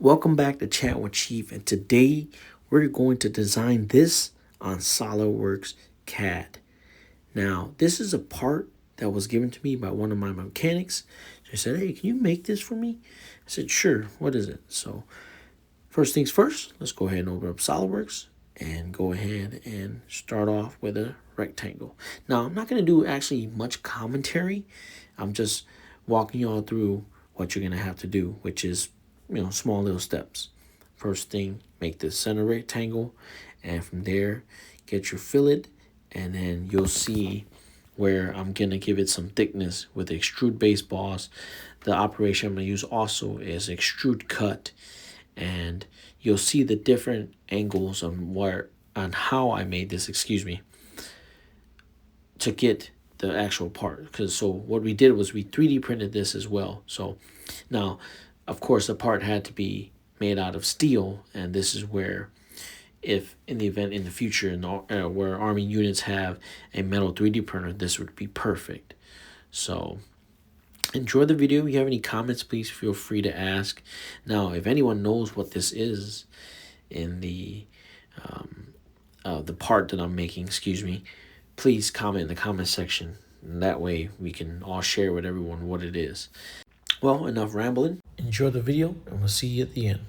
Welcome back to Chat with Chief, and today we're going to design this on Solidworks CAD. Now, this is a part that was given to me by one of my mechanics. She said, "Hey, can you make this for me?" I said, "Sure, what is it?" So, first things first, let's go ahead and open up Solidworks and go ahead and start off with a rectangle. Now, I'm not going to do actually much commentary. I'm just walking you all through what you're going to have to do, which is, small little steps. First thing, make the center rectangle, and from there, get your fillet, and then you'll see where I'm going to give it some thickness with extrude base boss. The operation I'm going to use also is extrude cut, and you'll see the different angles on how I made this, to get the actual part. Because so what we did was we 3D printed this as well. So now, of course, the part had to be made out of steel, and this is where, if in the event in the future where Army units have a metal 3D printer, this would be perfect. So enjoy the video. If you have any comments, please feel free to ask. Now, if anyone knows what this is in the part that I'm making, please comment in the comment section. And that way we can all share with everyone what it is. Well, enough rambling. Enjoy the video, and we'll see you at the end.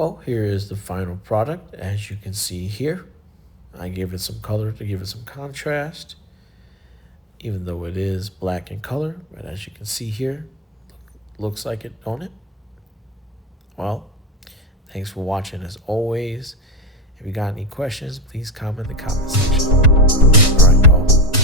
Well, here is the final product. As you can see here, I gave it some color to give it some contrast, even though it is black in color. But as you can see here, looks like it, don't it? Well, thanks for watching as always. If you got any questions, please comment in the comment section. All right, y'all.